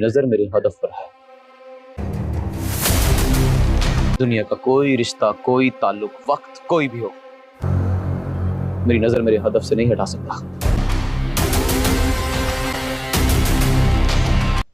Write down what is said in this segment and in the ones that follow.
میری نظر میرے ہدف پر ہے. دنیا کا کوئی رشتہ، کوئی تعلق، وقت کوئی بھی ہو، میری نظر میرے ہدف سے نہیں ہٹا سکتا.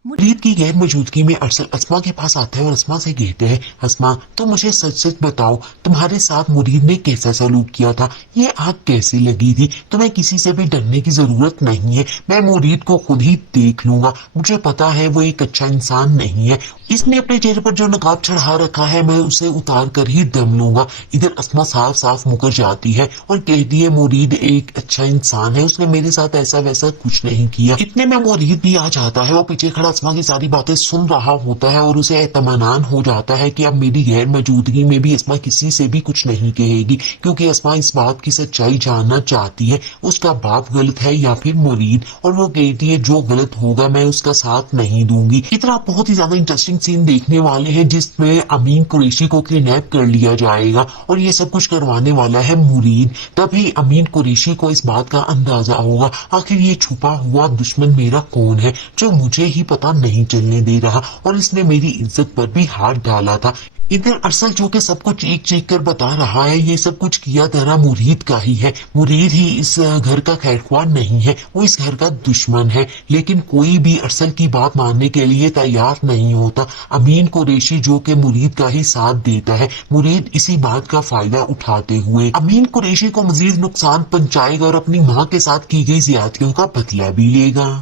مرید کی غیر موجودگی میں ارسل اسما کے پاس آتا ہے اور اسما سے کہتے ہیں، اسما تم مجھے سچ سچ بتاؤ، تمہارے ساتھ مرید نے کیسا سلوک کیا تھا؟ یہ آگ کیسی لگی تھی؟ تمہیں کسی سے بھی ڈرنے کی ضرورت نہیں ہے. میں مرید کو خود ہی دیکھ لوں گا. مجھے پتا ہے وہ ایک اچھا انسان نہیں ہے. اس نے اپنے چہرے پر جو نقاب چڑھا رکھا ہے میں اسے اتار کر ہی دم لوں گا. ادھر اسما صاف صاف مکر جاتی ہے اور کہتی ہے مرید ایک اچھا انسان ہے، اس نے میرے ساتھ ایسا ویسا کچھ نہیں کیا. اتنے میں مرید بھی آ جاتا ہے. وہ پیچھے کھڑا اسما کی ساری باتیں سن رہا ہوتا ہے اور اسے اطمینان ہو جاتا ہے کہ اب میری غیر موجودگی میں بھی اسما کسی سے بھی کچھ نہیں کہے گی، کیونکہ اسما اس بات کی سچائی جاننا چاہتی ہے اس کا باپ غلط ہے یا پھر مرید. اور وہ کہتی ہے جو غلط ہوگا میں اس کا ساتھ نہیں دوں گی. اتنا بہت ہی زیادہ انٹرسٹنگ سین دیکھنے والے ہیں جس میں امین قریشی کو کڈنیپ کر لیا جائے گا اور یہ سب کچھ کروانے والا ہے مرید. تبھی امین قریشی کو اس بات کا اندازہ ہوگا آخر یہ چھپا ہوا دشمن میرا کون ہے جو مجھے ہی پتا نہیں چلنے دے رہا، اور اس نے میری عزت پر بھی ہاتھ ڈالا تھا. ادھر ارسل جو کہ سب کچھ ایک چیک کر بتا رہا ہے یہ سب کچھ کیا تیرا مرید کا ہی ہے. مرید ہی اس گھر کا خیر خواہ نہیں ہے، وہ اس گھر کا دشمن ہے. لیکن کوئی بھی ارسل کی بات ماننے کے لیے تیار نہیں ہوتا. امین قریشی جو کہ مرید کا ہی ساتھ دیتا ہے، مرید اسی بات کا فائدہ اٹھاتے ہوئے امین قریشی کو مزید نقصان پہنچائے گا اور اپنی ماں کے ساتھ کی گئی زیادتیوں کا بدلہ بھی لے گا.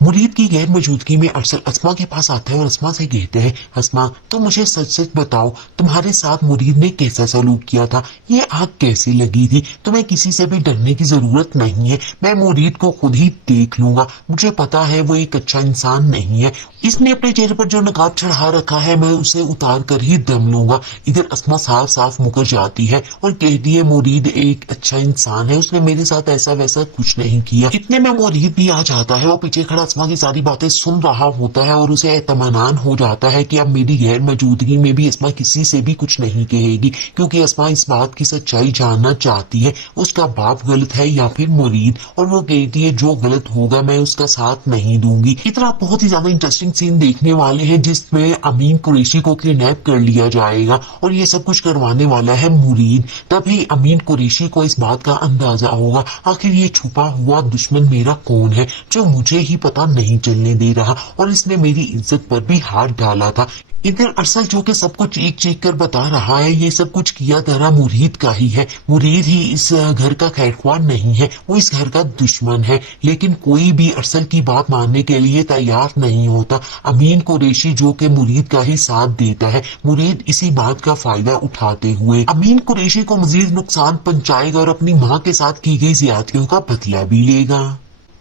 مرید کی غیر موجودگی میں ارسل اسما کے پاس آتا ہے اور اسما سے کہتے ہیں، اسما تم مجھے سچ سچ بتاؤ، تمہارے ساتھ مرید نے کیسا سلوک کیا تھا؟ یہ آگ کیسی لگی تھی؟ تمہیں کسی سے بھی ڈرنے کی ضرورت نہیں ہے. میں مرید کو خود ہی دیکھ لوں گا. مجھے پتا ہے وہ ایک اچھا انسان نہیں ہے. اس نے اپنے چہرے پر جو نقاب چڑھا رکھا ہے میں اسے اتار کر ہی دم لوں گا. ادھر اسما صاف صاف مکر جاتی ہے اور کہتی ہے مرید ایک اچھا انسان ہے، اس نے میرے ساتھ ایسا ویسا کچھ نہیں کیا. اتنے میں مرید بھی آ جاتا ہے. وہ پیچھے کھڑا اسما کی ساری باتیں سن رہا ہوتا ہے اور اسے اطمینان ہو جاتا ہے کہ اب میری غیر موجودگی میں بھی اسما کسی سے بھی کچھ نہیں کہے گی، کیونکہ اسما اس بات کی سچائی جاننا چاہتی ہے اس کا باپ غلط ہے یا پھر مرید. اور وہ کہتی ہے جو غلط ہوگا میں اس کا ساتھ نہیں دوں گی. اتنا بہت ہی زیادہ انٹرسٹنگ سین دیکھنے والے ہیں جس میں امین قریشی کو کڈنیپ کر لیا جائے گا اور یہ سب کچھ کروانے والا ہے مرید. تبھی امین قریشی کو اس بات کا اندازہ ہوگا آخر یہ چھپا ہوا دشمن میرا کون ہے جو مجھے ہی پتا نہیں چلنے دے رہا، اور اس نے میری عزت پر بھی ہاتھ ڈالا تھا. ادھر ارسل جو کہ سب کچھ ایک چیک کر بتا رہا ہے یہ سب کچھ کیا تیرا مرید کا ہی ہے. مرید ہی اس گھر کا خیر خواہ نہیں ہے، وہ اس گھر کا دشمن ہے. لیکن کوئی بھی ارسل کی بات ماننے کے لیے تیار نہیں ہوتا. امین قریشی جو کہ مرید کا ہی ساتھ دیتا ہے، مرید اسی بات کا فائدہ اٹھاتے ہوئے امین قریشی کو مزید نقصان پہنچائے گا اور اپنی ماں کے ساتھ کی گئی زیادتیوں کا بدلہ بھی لے گا.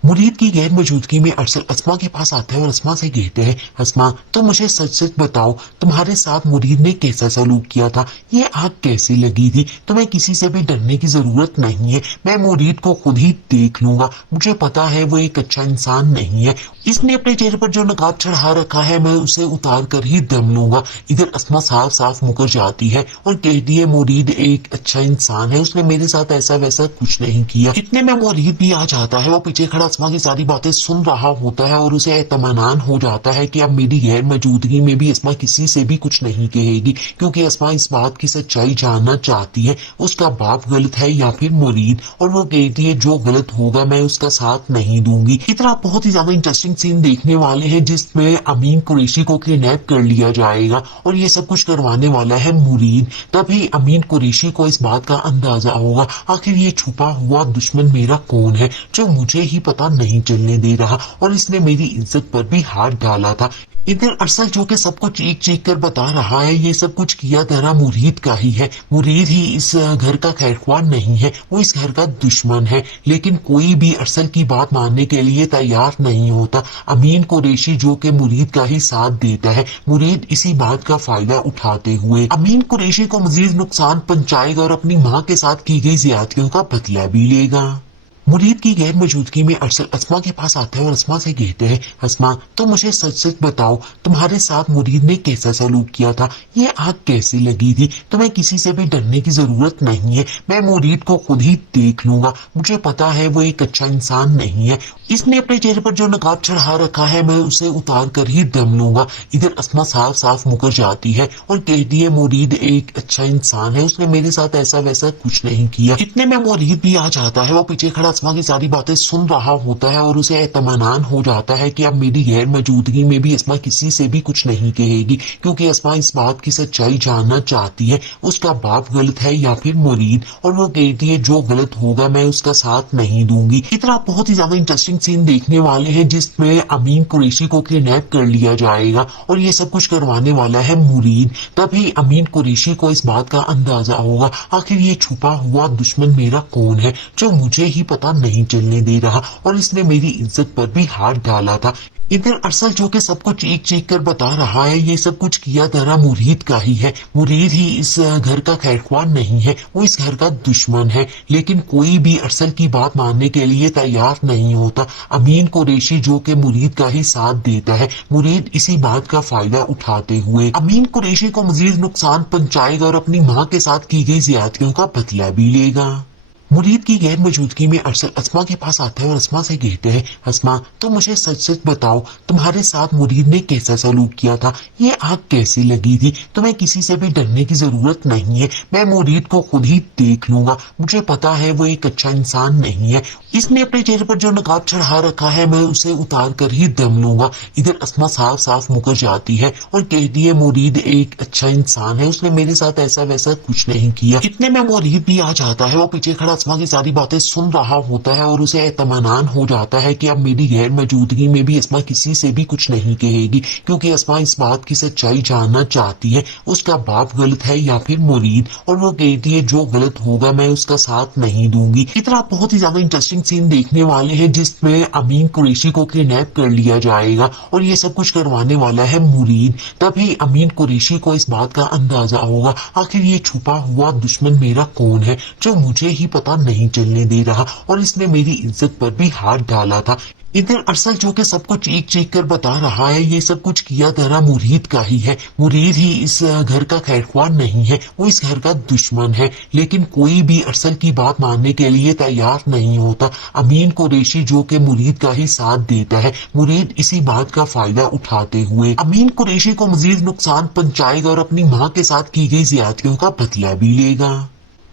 مرید کی غیر موجودگی میں ارسل اسما کے پاس آتا ہے اور اسما سے کہتے ہیں، اسما تم مجھے سچ سچ بتاؤ، تمہارے ساتھ مرید نے کیسا سلوک کیا تھا؟ یہ آگ کیسی لگی تھی؟ تمہیں کسی سے بھی ڈرنے کی ضرورت نہیں ہے. میں مرید کو خود ہی دیکھ لوں گا. مجھے پتا ہے وہ ایک اچھا انسان نہیں ہے. اس نے اپنے چہرے پر جو نقاب چڑھا رکھا ہے میں اسے اتار کر ہی دم لوں گا. ادھر اسما صاف صاف مکر جاتی ہے اور کہتی ہے مرید ایک اچھا انسان ہے، اس نے میرے ساتھ ایسا ویسا کچھ نہیں کیا. اتنے میں مرید بھی آ جاتا ہے. وہ پیچھے کھڑا اسما کی ساری باتیں سن رہا ہوتا ہے اور اسے اطمینان ہو جاتا ہے کہ اب میری غیر موجودگی میں بھی اسما کسی سے بھی کچھ نہیں کہے گی، کیونکہ اسما اس بات کی سچائی جاننا چاہتی ہے اس کا باپ غلط ہے یا پھر مرید. اور وہ کہتی ہے جو غلط ہوگا میں اس کا ساتھ نہیں دوں گی. اتنا بہت ہی زیادہ انٹرسٹنگ سین دیکھنے والے ہیں جس میں امین قریشی کو کڈنیپ کر لیا جائے گا اور یہ سب کچھ کروانے والا ہے مرید. تبھی امین قریشی کو اس بات کا اندازہ ہوگا آخر یہ چھپا ہوا دشمن میرا کون ہے جو مجھے ہی پتا نہیں چلنے دے رہا، اور اس نے میری عزت پر بھی ہاتھ ڈالا تھا. ادھر ارسل جو کہ سب کچھ ایک چیک کر بتا رہا ہے یہ سب کچھ کیا تیرا مرید کا ہی ہے. مرید ہی اس گھر کا خیر خواہ نہیں ہے، وہ اس گھر کا دشمن ہے. لیکن کوئی بھی ارسل کی بات ماننے کے لیے تیار نہیں ہوتا. امین قریشی جو کہ مرید کا ہی ساتھ دیتا ہے، مرید اسی بات کا فائدہ اٹھاتے ہوئے امین قریشی کو مزید نقصان پہنچائے گا اور اپنی ماں کے ساتھ کی گئی زیادتیوں کا بدلہ بھی لے گا. मुरीद की गैर मौजूदगी में अरसल अस्मा के पास आता है और अस्मा से कहते हैं, अस्मा तो मुझे सच सच बताओ तुम्हारे साथ मुरीद ने कैसा सलूक किया था, ये आग कैसी लगी थी। तुम्हें किसी से भी डरने की जरूरत नहीं है, मैं मुरीद को खुद ही देख लूंगा, मुझे पता है वो एक अच्छा इंसान नहीं है। इसने अपने चेहरे पर जो नकाब चढ़ा रखा है मैं उसे उतार कर ही दम लूंगा। इधर अस्मा साफ साफ मुकर जाती है और कहती है मुरीद एक अच्छा इंसान है, उसने मेरे साथ ऐसा वैसा कुछ नहीं किया। इतने में मुरीद भी आ जाता है, वो पीछे खड़ा अस्मा की सारी बातें सुन रहा होता है और उसे इत्मीनान हो जाता है कि अब मेरी गैर मौजूदगी में भी अस्मा किसी से भी कुछ नहीं कहेगी, क्योंकि अस्मा इस बात की सच्चाई जानना चाहती है उसका बाप गलत है या फिर मुरीद, और वो कहती है जो गलत होगा मैं उसका साथ नहीं दूंगी। इतना बहुत ही ज्यादा इंटरेस्टिंग सीन देखने वाले हैं जिसमें अमीन कुरैशी को किडनैप कर लिया जाएगा और ये सब कुछ करवाने वाला है मुरीद। तभी अमीन कुरैशी को इस बात का अंदाजा होगा आखिर ये छुपा हुआ दुश्मन मेरा कौन है जो मुझे ही पता नहीं चलने दे रहा, और इसने मेरी इज्जत पर भी हाथ डाला था। इधर अरसल जो कि सब कुछ चीख चीख कर बता रहा है ये सब कुछ किया धरा मुरीद का ही है, मुरीद ही इस घर का खैरख्वाह नहीं है, वो इस घर का दुश्मन है। लेकिन कोई भी अरसल की बात मानने के लिए तैयार नहीं होता। अमीन कुरैशी जो कि मुरीद का ही साथ देता है, मुरीद इसी बात का फायदा उठाते हुए अमीन कुरैशी को मजीद नुकसान पहुंचाएगा और अपनी माँ के साथ की गई ज्यादतियों का बदला भी लेगा। मुरीद की गैर मौजूदगी में अरसल अस्मा के पास आता है और अस्मा से कहते हैं, अस्मा तो मुझे सच सच बताओ तुम्हारे साथ मुरीद ने कैसा सलूक किया था, ये आग कैसी लगी थी। तुम्हें किसी से भी डरने की जरूरत नहीं है, मैं मुरीद को खुद ही देख लूंगा, मुझे पता है वो एक अच्छा इंसान नहीं है। इसने अपने चेहरे पर जो नकाब चढ़ा रखा है मैं उसे उतार कर ही दम लूंगा। इधर अस्मा साफ साफ मुकर जाती है और कहती है मुरीद एक अच्छा इंसान है, उसने मेरे साथ ऐसा वैसा कुछ नहीं किया। इतने में मुरीद भी आ जाता है, वो पीछे खड़ा अस्मा की सारी बातें सुन रहा होता है और उसे इत्मीनान हो जाता है कि अब मेरी गैर मौजूदगी में भी अस्मा किसी से भी कुछ नहीं कहेगी, क्योंकि अस्मा इस बात की सच्चाई जानना चाहती है उसका बाप गलत है या फिर मुरीद, और वो कहती है जो गलत होगा मैं उसका साथ नहीं दूंगी। इतना बहुत ही ज्यादा इंटरेस्टिंग सीन देखने वाले हैं जिसमें अमीन कुरैशी को किडनैप कर लिया जाएगा और ये सब कुछ करवाने वाला है मुरीद। तभी अमीन कुरैशी को इस बात का अंदाजा होगा आखिर ये छुपा हुआ दुश्मन मेरा कौन है जो मुझे ही पता नहीं चलने दे रहा, और इसने मेरी इज्जत पर भी हाथ डाला था। इधर अरसल जो कि सब कुछ चीख चीख कर बता रहा है ये सब कुछ किया धरा मुरीद का ही है, मुरीद ही इस घर का खैरख्वाह नहीं है, वो इस घर का दुश्मन है। लेकिन कोई भी अरसल की बात मानने के लिए तैयार नहीं होता। अमीन कुरैशी जो कि मुरीद का ही साथ देता है, मुरीद इसी बात का फायदा उठाते हुए अमीन कुरैशी को मजीद नुकसान पहुंचाएगा और अपनी माँ के साथ की गई ज्यादतियों का बदला भी लेगा।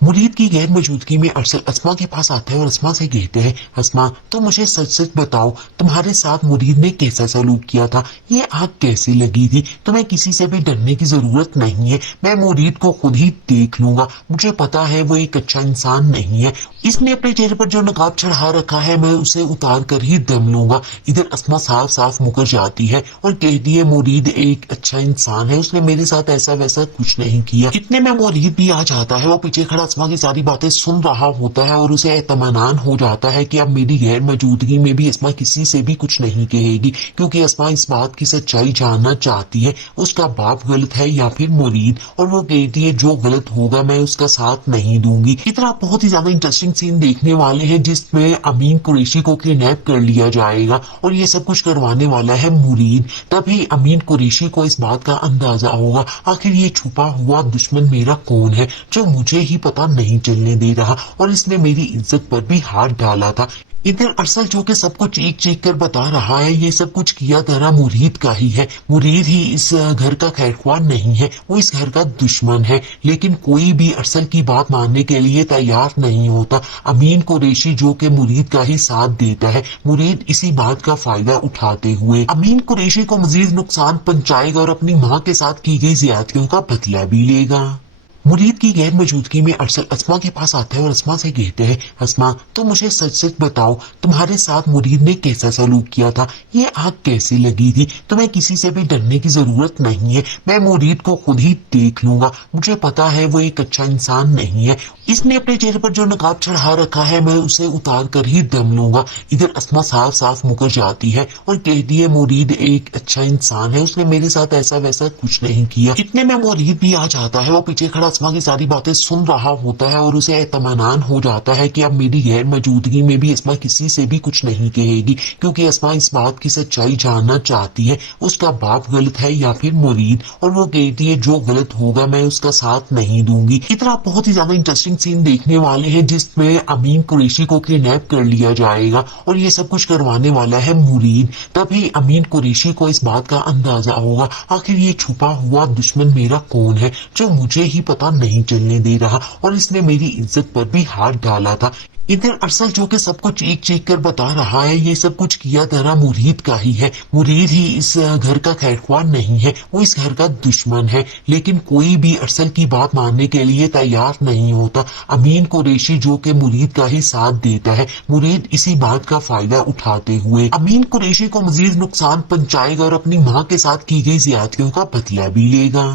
मुरीद की गैर मौजूदगी में अरसल अस्मा के पास आता है और अस्मा से कहते हैं, अस्मा तो मुझे सच सच बताओ तुम्हारे साथ मुरीद ने कैसा सलूक किया था, ये आग कैसी लगी थी। तुम्हें किसी से भी डरने की जरूरत नहीं है, मैं मुरीद को खुद ही देख लूंगा, मुझे पता है वो एक अच्छा इंसान नहीं है। इसने अपने चेहरे पर जो नकाब चढ़ा रखा है मैं उसे उतार कर ही दम लूंगा। इधर अस्मा साफ साफ मुकर जाती है और कहती है मुरीद एक अच्छा इंसान है, उसने मेरे साथ ऐसा वैसा कुछ नहीं किया। इतने में मुरीद भी आ जाता है, वो पीछे खड़ा अस्मा की सारी बातें सुन रहा होता है और उसे इत्मीनान हो जाता है कि अब मेरी गैर मौजूदगी में भी अस्मा किसी से भी कुछ नहीं कहेगी, क्योंकि अस्मा इस बात की सच्चाई जानना चाहती है उसका बाप गलत है या फिर मुरीद, और वो कहती है जो गलत होगा मैं उसका साथ नहीं दूंगी। इतना बहुत ही ज्यादा इंटरेस्टिंग सीन देखने वाले हैं जिसमें अमीन कुरैशी को किडनैप कर लिया जाएगा और ये सब कुछ करवाने वाला है मुरीद। तभी अमीन कुरैशी को इस बात का अंदाजा होगा आखिर ये छुपा हुआ दुश्मन मेरा कौन है जो मुझे ही पता नहीं चलने दे रहा, और इसने मेरी इज्जत पर भी हाथ डाला था। इधर अरसल जो कि सब कुछ चीख चीख कर बता रहा है ये सब कुछ किया धरा मुरीद का ही है, मुरीद ही इस घर का खैरख्वाह नहीं है, वो इस घर का दुश्मन है। लेकिन कोई भी अरसल की बात मानने के लिए तैयार नहीं होता। अमीन कुरैशी जो कि मुरीद का ही साथ देता है, मुरीद इसी बात का फायदा उठाते हुए अमीन कुरैशी को मजीद नुकसान पहुंचाएगा और अपनी माँ के साथ की गई ज्यादतियों का बदला भी लेगा। मुरीद की गैर मौजूदगी में अरसल अस्मा के पास आता है और अस्मा से कहते हैं, अस्मा तो मुझे सच सच बताओ तुम्हारे साथ मुरीद ने कैसा सलूक किया था, ये आग कैसी लगी थी। तुम्हें किसी से भी डरने की जरूरत नहीं है, मैं मुरीद को खुद ही देख लूंगा, मुझे पता है वो एक अच्छा इंसान नहीं है। इसने अपने चेहरे पर जो नकाब चढ़ा रखा है मैं उसे उतार कर ही दम लूंगा। इधर अस्मा साफ साफ मुकर जाती है और कहती है मुरीद एक अच्छा इंसान है, उसने मेरे साथ ऐसा वैसा कुछ नहीं किया। इतने में मुरीद भी आ जाता है, वो पीछे खड़ा اسما کی ساری باتیں سن رہا ہوتا ہے اور اسے اطمینان ہو جاتا ہے کہ اب میری غیر موجودگی میں بھی اسما کسی سے بھی کچھ نہیں کہے گی، کیونکہ اسما اس بات کی سچائی جاننا چاہتی ہے اس کا باپ غلط ہے یا پھر مرید، اور وہ کہتی ہے جو غلط ہوگا میں اس کا ساتھ نہیں دوں گی۔ اس طرح بہت ہی زیادہ انٹرسٹنگ سین دیکھنے والے ہیں جس میں امین قریشی کو کڈنیپ کر لیا جائے گا اور یہ سب کچھ کروانے والا ہے مرید۔ تبھی امین قریشی کو اس بات کا اندازہ ہوگا آخر یہ چھپا ہوا دشمن میرا کون ہے جو مجھے ہی پتہ نہیں چلنے دے رہا، اور اس نے میری عزت پر بھی ہاتھ ڈالا تھا۔ ادھر ارسل جو کہ سب کو چیخ چیخ کر بتا رہا ہے یہ سب کچھ کیا تیرا مرید کا ہی ہے، مرید ہی اس گھر کا خیر خواہ نہیں ہے، وہ اس گھر کا دشمن ہے، لیکن کوئی بھی ارسل کی بات ماننے کے لیے تیار نہیں ہوتا۔ امین قریشی جو کہ مرید کا ہی ساتھ دیتا ہے، مرید اسی بات کا فائدہ اٹھاتے ہوئے امین قریشی کو مزید نقصان پہنچائے گا اور اپنی ماں کے ساتھ کی گئی زیادتیوں کا بدلہ بھی لے گا۔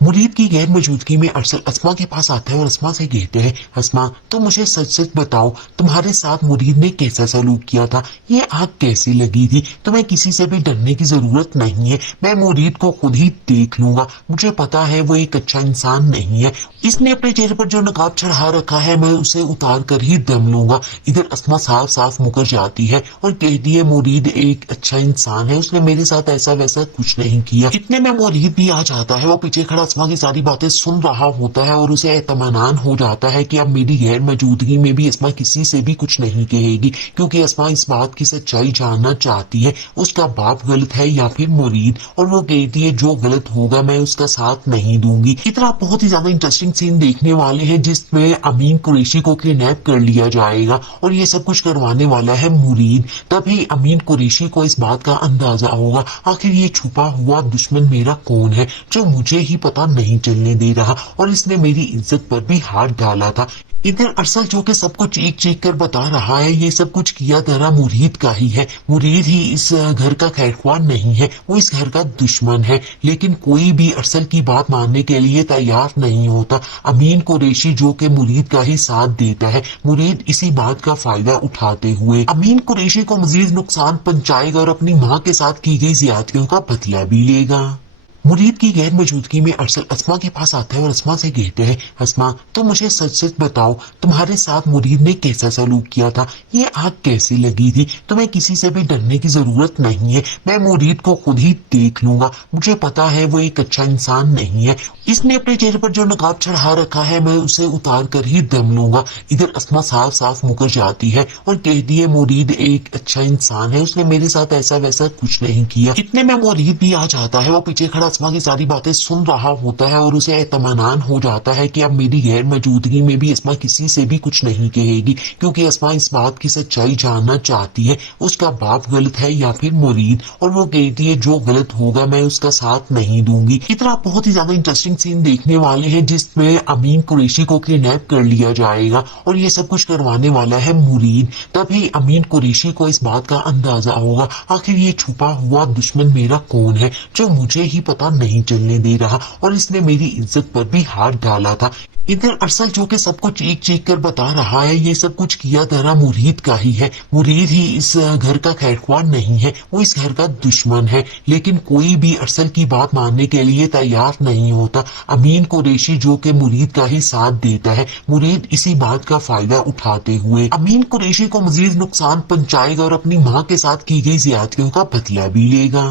مرید کی غیر موجودگی میں ارسل اسما کے پاس آتا ہے اور اسما سے کہتے ہیں اسما تم مجھے سچ سچ بتاؤ تمہارے ساتھ مرید نے کیسا سلوک کیا تھا، یہ آگ کیسی لگی تھی، تمہیں کسی سے بھی ڈرنے کی ضرورت نہیں ہے، میں مرید کو خود ہی دیکھ لوں گا، مجھے پتا ہے وہ ایک اچھا انسان نہیں ہے، اس نے اپنے چہرے پر جو نقاب چڑھا رکھا ہے میں اسے اتار کر ہی دم لوں گا۔ ادھر اسما صاف صاف مکر جاتی ہے اور کہتی ہے مرید ایک اچھا انسان ہے، اس نے میرے ساتھ ایسا ویسا کچھ نہیں کیا۔ اتنے میں مرید بھی آ جاتا ہے، وہ پیچھے کھڑا اسما کی ساری باتیں سن رہا ہوتا ہے اور اسے اطمینان ہو جاتا ہے کہ اب میری غیر موجودگی میں بھی اسما کسی سے بھی کچھ نہیں کہے گی، کیونکہ اسما اس بات کی سچائی جاننا چاہتی ہے اس کا باپ غلط ہے یا پھر مرید، اور وہ کہتی ہے جو غلط ہوگا میں اس کا ساتھ نہیں دوں گی۔ اس طرح بہت ہی زیادہ انٹرسٹنگ سین دیکھنے والے ہیں جس میں امین قریشی کو کڈنیپ کر لیا جائے گا اور یہ سب کچھ کروانے والا ہے مرید۔ تبھی امین قریشی کو اس بات کا اندازہ ہوگا آخر یہ چھپا ہوا دشمن میرا کون ہے جو مجھے ہی پتہ نہیں چلنے دے رہا، اور اس نے میری عزت پر بھی ہاتھ ڈالا تھا۔ ادھر ارسل جو کہ سب کو چیخ چیخ کر بتا رہا ہے یہ سب کچھ کیا تیرا مرید کا ہی ہے، مرید ہی اس گھر کا خیر خواہ نہیں ہے، وہ اس گھر کا دشمن ہے، لیکن کوئی بھی ارسل کی بات ماننے کے لیے تیار نہیں ہوتا۔ امین قریشی جو کہ مرید کا ہی ساتھ دیتا ہے، مرید اسی بات کا فائدہ اٹھاتے ہوئے امین قریشی کو مزید نقصان پہنچائے گا اور اپنی ماں کے ساتھ کی گئی زیادتیوں کا بدلہ بھی لے گا۔ مرید کی غیر موجودگی میں ارسل اسما کے پاس آتا ہے اور اسما سے کہتے ہیں اسما تم مجھے سچ سچ بتاؤ تمہارے ساتھ مرید نے کیسا سلوک کیا تھا، یہ آگ کیسی لگی تھی، تمہیں کسی سے بھی ڈرنے کی ضرورت نہیں ہے، میں مرید کو خود ہی دیکھ لوں گا، مجھے پتا ہے وہ ایک اچھا انسان نہیں ہے، اس نے اپنے چہرے پر جو نقاب چڑھا رکھا ہے میں اسے اتار کر ہی دم لوں گا۔ ادھر اسما صاف صاف مکر جاتی ہے اور کہتی ہے مرید ایک اچھا انسان ہے، اس نے میرے ساتھ ایسا ویسا کچھ نہیں کیا۔ اتنے میں مرید بھی آ جاتا ہے، وہ پیچھے کھڑا اسما کی ساری باتیں سن رہا ہوتا ہے اور اسے اطمینان ہو جاتا ہے کہ اب میری غیر موجودگی میں بھی اسما کسی سے بھی کچھ نہیں کہے گی، کیونکہ اسما اس بات کی سچائی جاننا چاہتی ہے اس کا باپ غلط ہے یا پھر مرید، اور وہ کہتی ہے جو غلط ہوگا میں اس کا ساتھ نہیں دوں گی۔ اس طرح بہت ہی زیادہ انٹرسٹنگ سین دیکھنے والے ہیں جس میں امین قریشی کو کڈنیپ کر لیا جائے گا اور یہ سب کچھ کروانے والا ہے مرید۔ تبھی امین قریشی کو اس بات کا اندازہ ہوگا آخر یہ چھپا ہوا دشمن میرا کون ہے جو مجھے ہی پتہ نہیں چلنے دے رہا، اور اس نے میری عزت پر بھی ہاتھ ڈالا تھا۔ ادھر ارسل جو کہ سب کو چیخ چیخ کر بتا رہا ہے یہ سب کچھ کیا تیرا مرید کا ہی ہے، مرید ہی اس گھر کا خیر خواہ نہیں ہے، وہ اس گھر کا دشمن ہے، لیکن کوئی بھی ارسل کی بات ماننے کے لیے تیار نہیں ہوتا۔ امین قریشی جو کہ مرید کا ہی ساتھ دیتا ہے، مرید اسی بات کا فائدہ اٹھاتے ہوئے امین قریشی کو مزید نقصان پہنچائے گا اور اپنی ماں کے ساتھ کی گئی زیادتیوں کا بدلہ بھی لے گا۔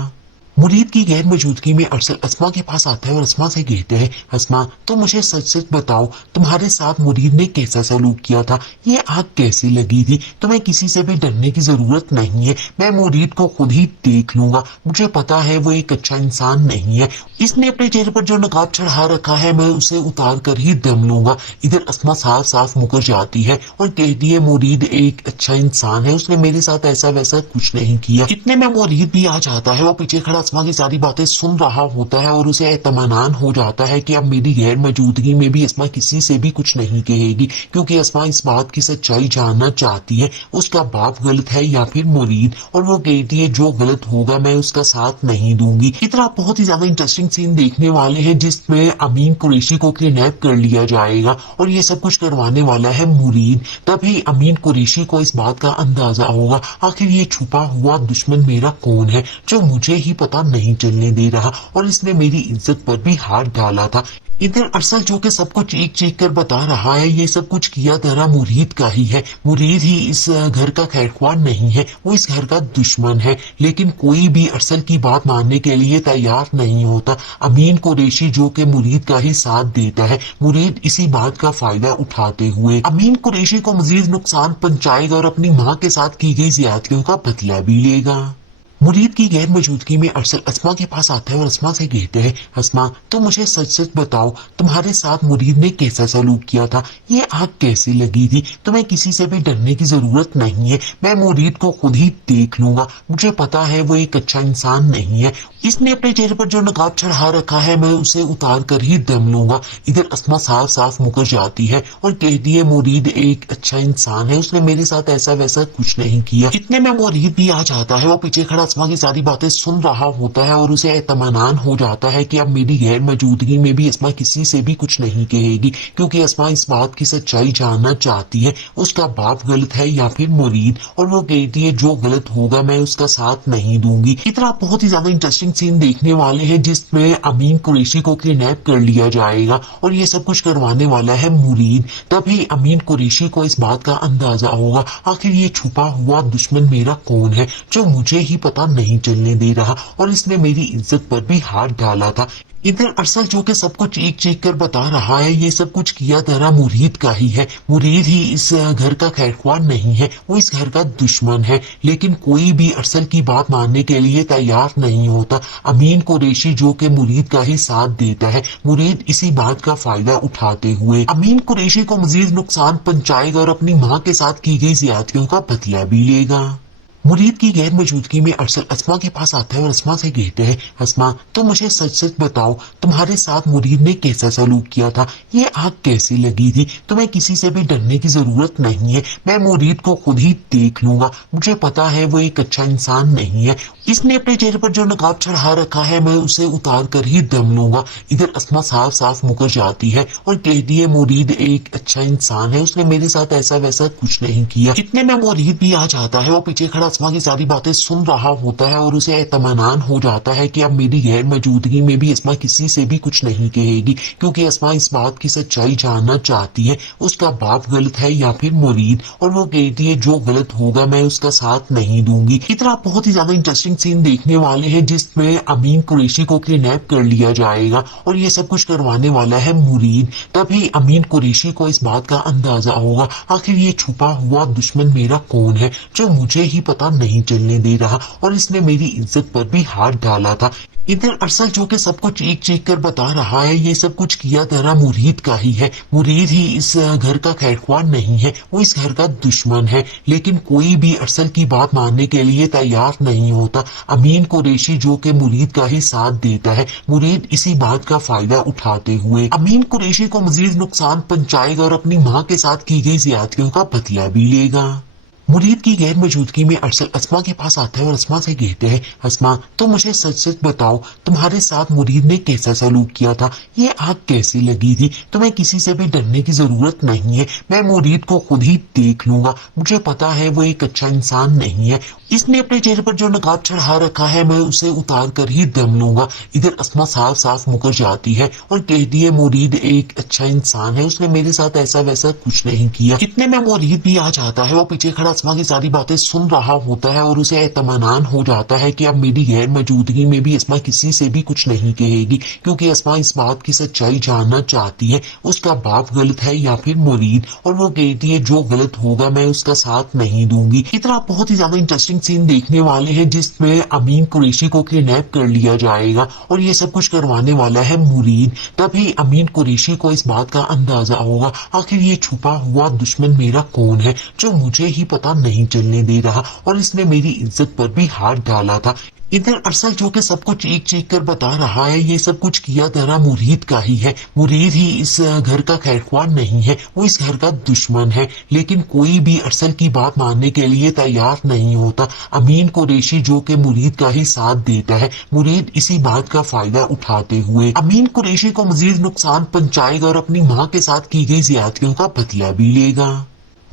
مرید کی غیر موجودگی میں ارسل اسما کے پاس آتا ہے اور اسما سے کہتے ہیں اسما تم مجھے سچ سچ بتاؤ تمہارے ساتھ مرید نے کیسا سلوک کیا تھا، یہ آگ کیسی لگی تھی، تمہیں کسی سے بھی ڈرنے کی ضرورت نہیں ہے، میں مرید کو خود ہی دیکھ لوں گا، مجھے پتا ہے وہ ایک اچھا انسان نہیں ہے، اس نے اپنے چہرے پر جو نقاب چڑھا رکھا ہے میں اسے اتار کر ہی دم لوں گا۔ ادھر اسما صاف صاف مکر جاتی ہے اور کہتی ہے مرید ایک اچھا انسان ہے، اس نے میرے ساتھ ایسا ویسا کچھ نہیں کیا۔ اتنے میں مرید بھی آ جاتا ہے، وہ پیچھے کھڑا اسما کی ساری باتیں سن رہا ہوتا ہے اور اسے اطمینان ہو جاتا ہے کہ اب میری غیر موجودگی میں بھی اسما کسی سے بھی کچھ نہیں کہے گی، کیونکہ اسما اس بات کی سچائی جاننا چاہتی ہے اس کا باپ غلط ہے یا پھر مرید، اور وہ کہتی ہے جو غلط ہوگا میں اس کا ساتھ نہیں دوں گی۔ اس طرح بہت ہی زیادہ انٹرسٹنگ سین دیکھنے والے ہیں جس میں امین قریشی کو کڈنیپ کر لیا جائے گا اور یہ سب کچھ کروانے والا ہے مرید۔ تبھی امین قریشی کو اس بات کا اندازہ ہوگا آخر یہ چھپا ہوا دشمن میرا کون ہے جو مجھے ہی پتہ نہیں چلنے دے رہا، اور اس نے میری عزت پر بھی ہاتھ ڈالا تھا۔ इधर अरसल जो कि सबको चीख चीख कर बता रहा है ये सब कुछ किया धरा मुरीद का ही है। मुरीद ही इस घर का खैरख्वाह नहीं है, वो इस घर का दुश्मन है। लेकिन कोई भी अरसल की बात मानने के लिए तैयार नहीं होता। अमीन कुरैशी जो कि मुरीद का ही साथ देता है, मुरीद इसी बात का फायदा उठाते हुए अमीन कुरैशी को मजीद नुकसान पहुंचाएगा और अपनी माँ के साथ की गई ज्यादतियों का बदला भी लेगा। मुरीद की गैर मौजूदगी में अरसल अस्मा के पास आता है और अस्मा से कहते हैं, अस्मा तो मुझे सच सच बताओ तुम्हारे साथ मुरीद ने कैसा सलूक किया था, ये आग कैसी लगी थी। तुम्हें किसी से भी डरने की जरूरत नहीं है, मैं मुरीद को खुद ही देख लूंगा। मुझे पता है वो एक अच्छा इंसान नहीं है, इसने अपने चेहरे पर जो नकाब चढ़ा रखा है मैं उसे उतार कर ही दम लूंगा। इधर अस्मा साफ साफ मुकर जाती है और कहती है मुरीद एक अच्छा इंसान है, उसने मेरे साथ ऐसा वैसा कुछ नहीं किया। इतने में मुरीद भी आ जाता है, वो पीछे खड़ा अस्मा की सारी बातें सुन रहा होता है और उसे इत्मीनान हो जाता है कि अब मेरी गैर मौजूदगी में भी अस्मा किसी से भी कुछ नहीं कहेगी, क्योंकि अस्मा इस बात की सच्चाई जानना चाहती है उसका बाप गलत है या फिर मुरीद। और वो कहती है जो गलत होगा मैं उसका साथ नहीं दूंगी। इतना बहुत ही ज्यादा इंटरेस्टिंग सीन देखने वाले हैं जिसमें अमीन कुरैशी को किडनैप कर लिया जाएगा और ये सब कुछ करवाने वाला है मुरीद। तभी अमीन कुरैशी को इस बात का अंदाजा होगा आखिर ये छुपा हुआ दुश्मन मेरा कौन है जो मुझे ही पता नहीं चलने दे रहा और इसने मेरी इज्जत पर भी हाथ डाला था। इधर अरसल जो कि सबको चीख चीख कर बता रहा है ये सब कुछ किया धरा मुरीद का ही है, मुरीद ही इस घर का खैरख्वाह नहीं है, वो इस घर का दुश्मन है। लेकिन कोई भी अरसल की बात मानने के लिए तैयार नहीं होता। अमीन कुरैशी जो कि मुरीद का ही साथ देता है, मुरीद इसी बात का फायदा उठाते हुए अमीन कुरैशी को मजीद नुकसान पहुंचाएगा और अपनी माँ के साथ की गई ज्यादतियों का बदला भी लेगा। मुरीद की गैर मौजूदगी में अरसल अस्मा के पास आता है और अस्मा से कहते हैं, अस्मा तो मुझे सच सच बताओ तुम्हारे साथ मुरीद ने कैसा सलूक किया था, ये आग कैसी लगी थी। तुम्हें किसी से भी डरने की जरूरत नहीं है, मैं मुरीद को खुद ही देख लूंगा। मुझे पता है वो एक अच्छा इंसान नहीं है, इसने अपने चेहरे पर जो नकाब चढ़ा रखा है मैं उसे उतार कर ही दम लूंगा। इधर अस्मा साफ साफ मुकर जाती है और कहती है मुरीद एक अच्छा इंसान है, उसने मेरे साथ ऐसा वैसा कुछ नहीं किया। इतने में मुरीद भी आ जाता है, वो पीछे खड़ा अस्मा की सारी बातें सुन रहा होता है और उसे इत्मीनान हो जाता है कि अब मेरी गैर मौजूदगी में भी अस्मा किसी से भी कुछ नहीं कहेगी, क्योंकि अस्मा इस बात की सच्चाई जानना चाहती है उसका बाप गलत है या फिर मुरीद। और वो कहती है जो गलत होगा मैं उसका साथ नहीं दूंगी। इतना बहुत ही ज्यादा इंटरेस्टिंग सीन देखने वाले हैं जिसमें अमीन कुरैशी को किडनैप कर लिया जाएगा और ये सब कुछ करवाने वाला है मुरीद। तभी अमीन कुरैशी को इस बात का अंदाजा होगा आखिर ये छुपा हुआ दुश्मन मेरा कौन है जो मुझे ही पता नहीं चलने दे रहा और इसने मेरी इज्जत पर भी हाथ डाला था। इधर अरसल जो कि सबको चीख चीख कर बता रहा है ये सब कुछ किया धरा मुरीद का ही है, मुरीद ही इस घर का खैरख्वाह नहीं है, वो इस घर का दुश्मन है। लेकिन कोई भी अरसल की बात मानने के लिए तैयार नहीं होता। अमीन कुरैशी जो कि मुरीद का ही साथ देता है, मुरीद इसी बात का फायदा उठाते हुए अमीन कुरैशी को मजीद नुकसान पहुंचाएगा और अपनी माँ के साथ की गई ज्यादतियों का बदला भी लेगा। मुरीद की गैर मौजूदगी में अरसल अस्मा के पास आता है और अस्मा से कहते हैं, अस्मा तो मुझे सच सच बताओ तुम्हारे साथ मुरीद ने कैसा सलूक किया था, ये आग कैसी लगी थी। तुम्हें किसी से भी डरने की जरूरत नहीं है, मैं मुरीद को खुद ही देख लूंगा। मुझे पता है वो एक अच्छा इंसान नहीं है, इसने अपने चेहरे पर जो नकाब चढ़ा रखा है मैं उसे उतार कर ही दम लूंगा। इधर अस्मा साफ साफ मुकर जाती है और कहती है मुरीद एक अच्छा इंसान है, उसने मेरे साथ ऐसा वैसा कुछ नहीं किया। इतने में मुरीद भी आ जाता है, वो पीछे खड़ा अस्मा की सारी बातें सुन रहा होता है और उसे इत्मीनान हो जाता है कि अब मेरी गैर मौजूदगी में भी अस्मा किसी से भी कुछ नहीं कहेगी, क्योंकि अस्मा इस बात की सच्चाई जानना चाहती है उसका बाप गलत है या फिर मुरीद। और वो कहती है जो गलत होगा मैं उसका साथ नहीं दूंगी। इतना बहुत ही ज्यादा इंटरेस्टिंग सीन देखने वाले हैं जिसमें अमीन कुरैशी को किडनैप कर लिया जाएगा और ये सब कुछ करवाने वाला है मुरीद। तभी अमीन कुरैशी को इस बात का अंदाजा होगा आखिर ये छुपा हुआ दुश्मन मेरा कौन है जो मुझे ही पता नहीं चलने दे रहा और इसने मेरी इज्जत पर भी हाथ डाला था। इधर अरसल जो कि सबको चीख चीख कर बता रहा है ये सब कुछ किया धरा मुरीद का ही है, मुरीद ही इस घर का खैरख्वाह नहीं है, वो इस घर का दुश्मन है। लेकिन कोई भी अरसल की बात मानने के लिए तैयार नहीं होता। अमीन कुरैशी जो कि मुरीद का ही साथ देता है, मुरीद इसी बात का फायदा उठाते हुए अमीन कुरैशी को मजीद नुकसान पहुंचाएगा और अपनी माँ के साथ की गई ज्यादतियों का बदला भी लेगा।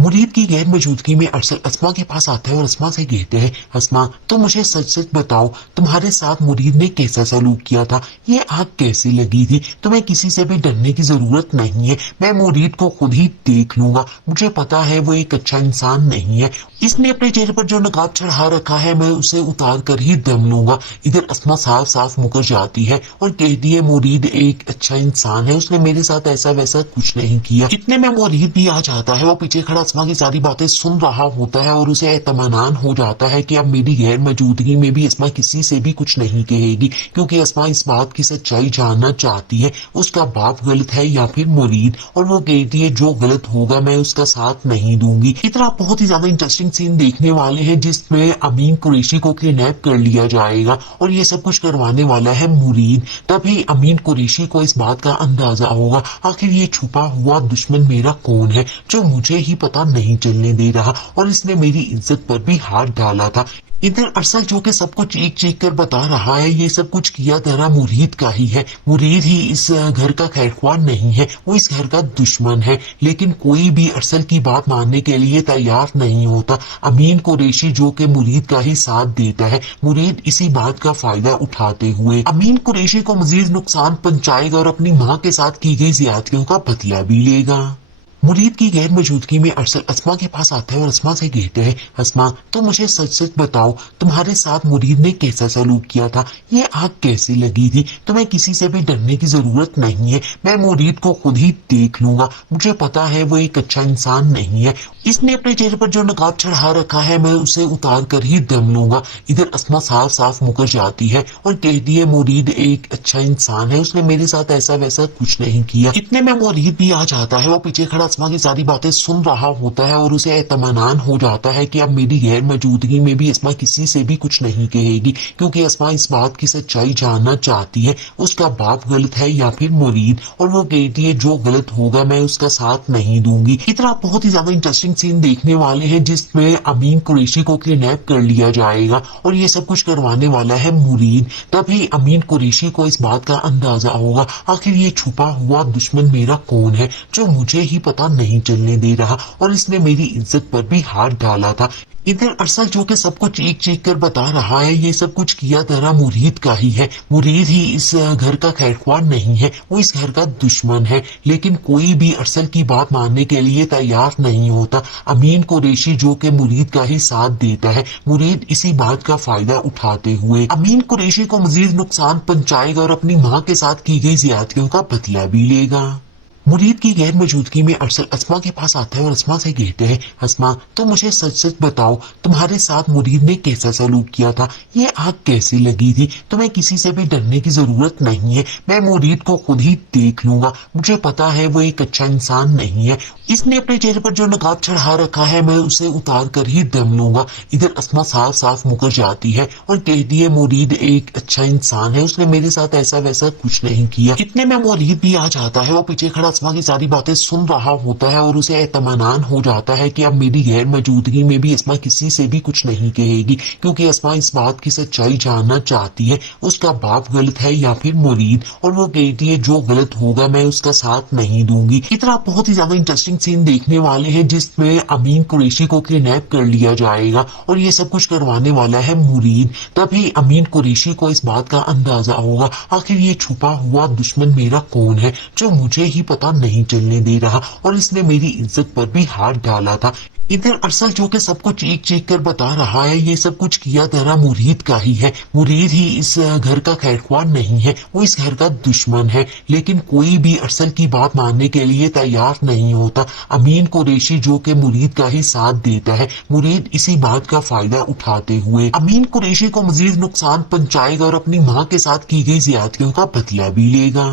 मुरीद की गैर मौजूदगी में अरसल अस्मा के पास आता है और अस्मा से कहते हैं, अस्मा तो मुझे सच सच बताओ तुम्हारे साथ मुरीद ने कैसा सलूक किया था, ये आग कैसी लगी थी। तुम्हें किसी से भी डरने की जरूरत नहीं है, मैं मुरीद को खुद ही देख लूंगा, मुझे पता है वो एक अच्छा इंसान नहीं है। इसने अपने चेहरे पर जो नकाब चढ़ा रखा है मैं उसे उतार कर ही दम लूंगा। इधर अस्मा साफ साफ मुकर जाती है और कहती है मुरीद एक अच्छा इंसान है, उसने मेरे साथ ऐसा वैसा कुछ नहीं किया। इतने में मुरीद भी आ जाता है, वो पीछे खड़ा अस्मा की सारी बातें सुन रहा होता है और उसे इत्मीनान हो जाता है कि अब मेरी गैर मौजूदगी में भी अस्मा किसी से भी कुछ नहीं कहेगी, क्योंकि अस्मा इस बात की सच्चाई जानना चाहती है उसका बाप गलत है या फिर मुरीद, और वो कहती है जो गलत होगा मैं उसका साथ नहीं दूंगी। इतना बहुत ही ज्यादा इंटरेस्टिंग सीन देखने वाले हैं जिसमें अमीन कुरैशी को किडनैप कर लिया जाएगा और ये सब कुछ करवाने वाला है मुरीद। तभी अमीन कुरैशी को इस बात का अंदाजा होगा आखिर ये छुपा हुआ दुश्मन मेरा कौन है जो मुझे ही पता नहीं चलने दे रहा, और इसने मेरी इज्जत पर भी हाथ डाला था। इधर अरसल जो कि सब कुछ चीख चीख कर बता रहा है ये सब कुछ किया तेरा मुरीद का ही है, मुरीद ही इस घर का खैरख्वाह नहीं है, वो इस घर का दुश्मन है। लेकिन कोई भी अरसल की बात मानने के लिए तैयार नहीं होता। अमीन कुरैशी जो कि मुरीद का ही साथ देता है, मुरीद इसी बात का फायदा उठाते हुए अमीन कुरैशी को मजीद नुकसान पहुंचाएगा और अपनी माँ के साथ की गई ज्यादतियों का बदला भी लेगा। मुरीद की गैर मौजूदगी में अरसल अस्मा के पास आता है और अस्मा से कहते हैं, अस्मा तो मुझे सच सच बताओ तुम्हारे साथ मुरीद ने कैसा सलूक किया था, ये आग कैसी लगी थी। तुम्हें किसी से भी डरने की जरूरत नहीं है, मैं मुरीद को खुद ही देख लूंगा, मुझे पता है वो एक अच्छा इंसान नहीं है। इसने अपने चेहरे पर जो नकाब चढ़ा रखा है मैं उसे उतार कर ही दम लूंगा। इधर अस्मा साफ साफ मुकर जाती है और कहती है मुरीद एक अच्छा इंसान है, उसने मेरे साथ ऐसा वैसा कुछ नहीं किया। इतने में मुरीद भी आ जाता है, वो पीछे खड़ा अस्मा की सारी बातें सुन रहा होता है और उसे इत्मीनान हो जाता है कि अब मेरी गैर मौजूदगी में भी अस्मा किसी से भी कुछ नहीं कहेगी, क्योंकि अस्मा इस बात की सच्चाई जानना चाहती है उसका बाप गलत है या फिर मुरीद, और वो कहती है जो गलत होगा मैं उसका साथ नहीं दूंगी। इतना बहुत ही ज्यादा इंटरेस्टिंग सीन देखने वाले हैं जिसमें अमीन कुरैशी को किडनैप कर लिया जाएगा और ये सब कुछ करवाने वाला है मुरीद। तभी अमीन कुरैशी को इस बात का अंदाजा होगा आखिर ये छुपा हुआ दुश्मन मेरा कौन है जो मुझे ही पता नहीं चलने दे रहा, और इसने मेरी इज्जत पर भी हाथ डाला था। इधर अरसल जो कि सब कुछ चीख चीख कर बता रहा है ये सब कुछ किया तेरा मुरीद का ही है, मुरीद ही इस घर का खैरख्वाह नहीं है, वो इस घर का दुश्मन है। लेकिन कोई भी अरसल की बात मानने के लिए तैयार नहीं होता। अमीन कुरैशी जो कि मुरीद का ही साथ देता है, मुरीद इसी बात का फायदा उठाते हुए अमीन कुरैशी को मजीद नुकसान पहुंचाएगा और अपनी माँ के साथ की गई ज्यादतियों का बदला भी लेगा। मुरीद की गैर मौजूदगी में अरसल अस्मा के पास आता है और अस्मा से कहते हैं, अस्मा तो मुझे सच सच बताओ तुम्हारे साथ मुरीद ने कैसा सलूक किया था, ये आग कैसी लगी थी। तुम्हें किसी से भी डरने की जरूरत नहीं है, मैं मुरीद को खुद ही देख लूंगा, मुझे पता है वो एक अच्छा इंसान नहीं है। इसने अपने चेहरे पर जो नकाब चढ़ा रखा है मैं उसे उतार कर ही दम लूंगा। इधर अस्मा साफ साफ मुकर जाती है और कहती है मुरीद एक अच्छा इंसान है, उसने मेरे साथ ऐसा वैसा कुछ नहीं किया। इतने में मुरीद भी आ जाता है, वो पीछे खड़ा अस्मा की सारी बातें सुन रहा होता है और उसे इत्मीनान हो जाता है कि अब मेरी गैर मौजूदगी में भी अस्मा किसी से भी कुछ नहीं कहेगी, क्योंकि अस्मा इस बात की सच्चाई जानना चाहती है उसका बाप गलत है या फिर मुरीद, और वो कहती है जो गलत होगा मैं उसका साथ नहीं दूंगी। इतना बहुत ही ज्यादा इंटरेस्टिंग सीन देखने वाले हैं जिसमें अमीन कुरैशी को किडनैप कर लिया जाएगा और ये सब कुछ करवाने वाला है मुरीद। तभी अमीन कुरैशी को इस बात का अंदाजा होगा आखिर ये छुपा हुआ दुश्मन मेरा कौन है जो मुझे ही पता नहीं चलने दे रहा, और इसने मेरी इज्जत पर भी हाथ डाला था। इधर अरसल जो कि सब कुछ चीख चीख कर बता रहा है ये सब कुछ किया तेरा मुरीद का ही है, मुरीद ही इस घर का खैरख्वाह नहीं है, वो इस घर का दुश्मन है। लेकिन कोई भी अरसल की बात मानने के लिए तैयार नहीं होता। अमीन कुरैशी जो कि मुरीद का ही साथ देता है, मुरीद इसी बात का फायदा उठाते हुए अमीन कुरैशी को मजीद नुकसान पहुंचाएगा और अपनी माँ के साथ की गई ज्यादतियों का बदला भी लेगा।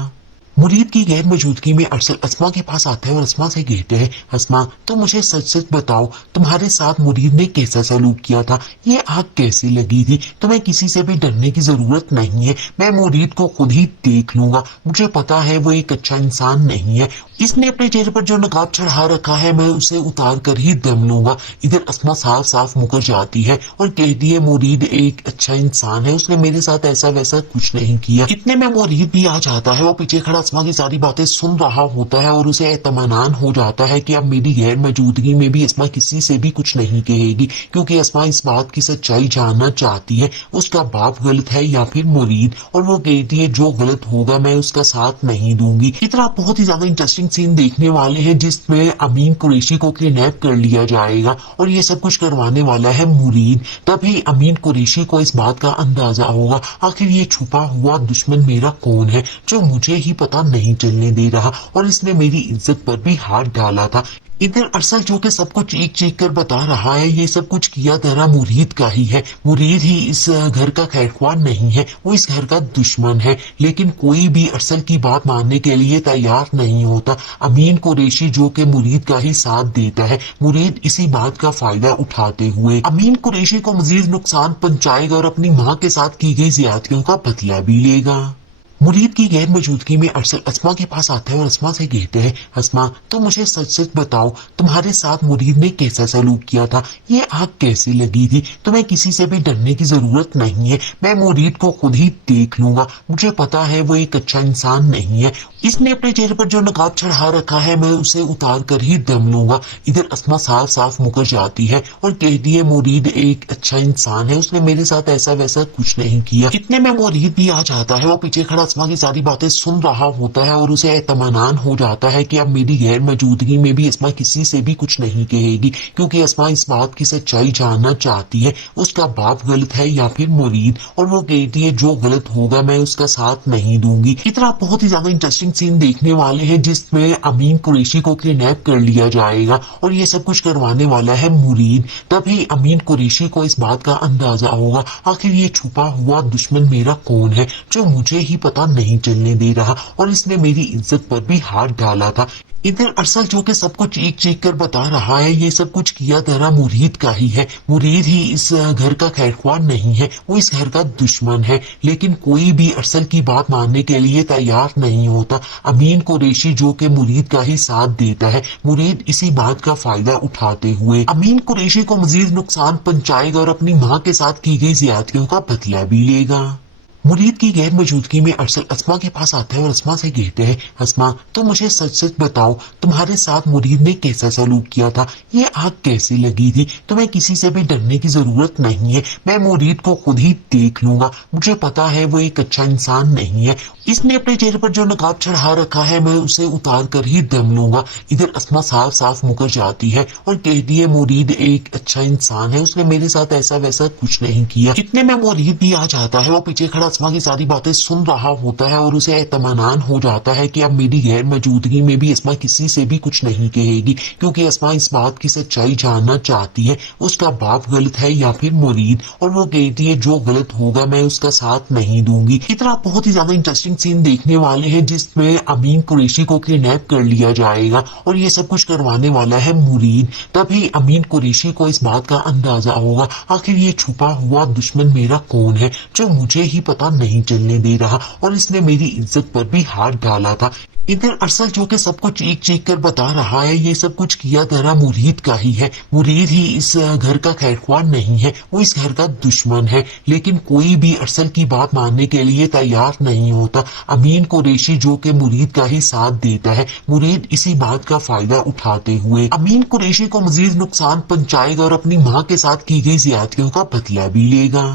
मुरीद की गैर मौजूदगी में अरसल अस्मा के पास आता है और अस्मा से कहते हैं, अस्मा तो मुझे सच सच बताओ तुम्हारे साथ मुरीद ने कैसा सलूक किया था, ये आग कैसी लगी थी। तुम्हें किसी से भी डरने की जरूरत नहीं है, मैं मुरीद को खुद ही देख लूंगा, मुझे पता है वो एक अच्छा इंसान नहीं है। इसने अपने चेहरे पर जो नकाब चढ़ा रखा है मैं उसे उतार कर ही दम लूंगा। इधर अस्मा साफ साफ मुकर जाती है और कहती है मुरीद एक अच्छा इंसान है, उसने मेरे साथ ऐसा वैसा कुछ नहीं किया। इतने में मुरीद भी आ जाता है, वो पीछे खड़ा اسما کی ساری باتیں سن رہا ہوتا ہے اور اسے اطمینان ہو جاتا ہے کہ اب میری غیر موجودگی میں بھی اسما کسی سے بھی کچھ نہیں کہے گی، کیونکہ اسما اس بات کی سچائی جاننا چاہتی ہے اس کا باپ غلط ہے یا پھر مرید، اور وہ کہتی ہے جو غلط ہوگا میں اس کا ساتھ نہیں دوں گی۔ اس طرح بہت ہی زیادہ انٹرسٹنگ سین دیکھنے والے ہیں جس میں امین قریشی کو کڈنیپ کر لیا جائے گا اور یہ سب کچھ کروانے والا ہے مرید۔ تبھی امین قریشی کو اس بات کا اندازہ ہوگا آخر یہ چھپا ہوا دشمن میرا کون ہے جو مجھے ہی پتہ نہیں چلنے دے رہا، اور اس نے میری عزت پر بھی ہاتھ ڈالا تھا۔ ادھر ارسل جو کہ سب کچھ چیخ چیخ کر بتا رہا ہے یہ سب کچھ کیا تیرا مرید کا ہی ہے، مرید ہی اس گھر کا خیرخواہ نہیں ہے، وہ اس گھر کا دشمن ہے، لیکن کوئی بھی ارسل کی بات ماننے کے لیے تیار نہیں ہوتا۔ امین قریشی جو کہ مرید کا ہی ساتھ دیتا ہے، مرید اسی بات کا فائدہ اٹھاتے ہوئے امین قریشی کو مزید نقصان پہنچائے گا اور اپنی ماں کے ساتھ کی گئی زیادتیوں کا بدلہ بھی لے گا۔ مرید کی غیر موجودگی میں ارسل اسما کے پاس آتا ہے اور اسما سے کہتے ہیں اسما تم مجھے سچ سچ بتاؤ تمہارے ساتھ مرید نے کیسا سلوک کیا تھا، یہ آگ کیسی لگی تھی، تمہیں کسی سے بھی ڈرنے کی ضرورت نہیں ہے، میں مرید کو خود ہی دیکھ لوں گا، مجھے پتا ہے وہ ایک اچھا انسان نہیں ہے، اس نے اپنے چہرے پر جو نقاب چڑھا رکھا ہے میں اسے اتار کر ہی دم لوں گا۔ ادھر اسما صاف صاف مکر جاتی ہے اور کہتی ہے مرید ایک اچھا انسان ہے، اس نے میرے ساتھ ایسا ویسا کچھ نہیں کیا۔ اتنے میں مرید بھی آ جاتا ہے، وہ پیچھے کھڑا اسما کی ساری باتیں سن رہا ہوتا ہے اور اسے اطمینان ہو جاتا ہے کہ اب میری غیر موجودگی میں بھی اسما کسی سے بھی کچھ نہیں کہے گی، کیونکہ اسما اس بات کی سچائی جاننا چاہتی ہے اس کا باپ غلط ہے یا پھر مرید، اور وہ کہتی ہے جو غلط ہوگا میں اس کا ساتھ نہیں دوں گی۔ اس طرح بہت ہی زیادہ انٹرسٹنگ سین دیکھنے والے ہیں جس میں امین قریشی کو کڈنیپ کر لیا جائے گا اور یہ سب کچھ کروانے والا ہے مرید۔ تبھی امین قریشی کو اس بات کا اندازہ ہوگا آخر یہ چھپا ہوا دشمن میرا کون ہے جو مجھے ہی پتہ نہیں چلنے دے رہا، اور اس نے میری عزت پر بھی ہاتھ ڈالا تھا۔ ادھر ارسل جو کہ سب کچھ چیخ چیخ کر بتا رہا ہے یہ سب کچھ کیا تیرا مرید کا ہی ہے، مرید ہی اس گھر کا خیرخواہ نہیں ہے، وہ اس گھر کا دشمن ہے، لیکن کوئی بھی ارسل کی بات ماننے کے لیے تیار نہیں ہوتا۔ امین قریشی جو کہ مرید کا ہی ساتھ دیتا ہے، مرید اسی بات کا فائدہ اٹھاتے ہوئے امین قریشی کو مزید نقصان پہنچائے گا اور اپنی ماں کے ساتھ کی گئی زیادتیوں کا بدلہ بھی لے گا۔ مرید کی غیر موجودگی میں ارسل اسما کے پاس آتا ہے اور اسما سے کہتے ہیں اسما تم مجھے سچ سچ بتاؤ تمہارے ساتھ مرید نے کیسا سلوک کیا تھا، یہ آگ کیسی لگی تھی، تمہیں کسی سے بھی ڈرنے کی ضرورت نہیں ہے، میں مرید کو خود ہی دیکھ لوں گا، مجھے پتا ہے وہ ایک اچھا انسان نہیں ہے، اس نے اپنے چہرے پر جو نقاب چڑھا رکھا ہے میں اسے اتار کر ہی دم لوں گا۔ ادھر اسما صاف صاف مکر جاتی ہے اور کہتی ہے مرید ایک اچھا انسان ہے، اس نے میرے ساتھ ایسا ویسا کچھ نہیں کیا۔ اتنے میں مرید بھی آ جاتا ہے، وہ پیچھے کھڑا اسما کی ساری باتیں سن رہا ہوتا ہے اور اسے اطمینان ہو جاتا ہے کہ اب میری غیر موجودگی میں بھی اسما کسی سے بھی کچھ نہیں کہے گی، کیونکہ اسما اس بات کی سچائی جاننا چاہتی ہے اس کا باپ غلط ہے یا پھر مرید، اور وہ کہتی ہے جو غلط ہوگا میں اس کا ساتھ نہیں دوں گی۔ اس طرح بہت ہی زیادہ انٹرسٹنگ سین دیکھنے والے ہیں جس میں امین قریشی کو کڈنیپ کر لیا جائے گا اور یہ سب کچھ کروانے والا ہے مرید۔ تبھی امین قریشی کو اس بات کا اندازہ ہوگا آخر یہ چھپا ہوا دشمن میرا کون ہے جو مجھے ہی پتہ نہیں چلنے دے رہا، اور اس نے میری عزت پر بھی ہاتھ ڈالا تھا۔ ادھر ارسل جو کہ سب کچھ چیخ چیخ کر بتا رہا ہے یہ سب کچھ کیا تیرا مرید کا ہی ہے، مرید ہی اس گھر کا خیرخواہ نہیں ہے، وہ اس گھر کا دشمن ہے، لیکن کوئی بھی ارسل کی بات ماننے کے لیے تیار نہیں ہوتا۔ امین قریشی جو کہ مرید کا ہی ساتھ دیتا ہے، مرید اسی بات کا فائدہ اٹھاتے ہوئے امین قریشی کو مزید نقصان پہنچائے گا اور اپنی ماں کے ساتھ کی گئی زیادتیوں کا بدلہ بھی لے گا۔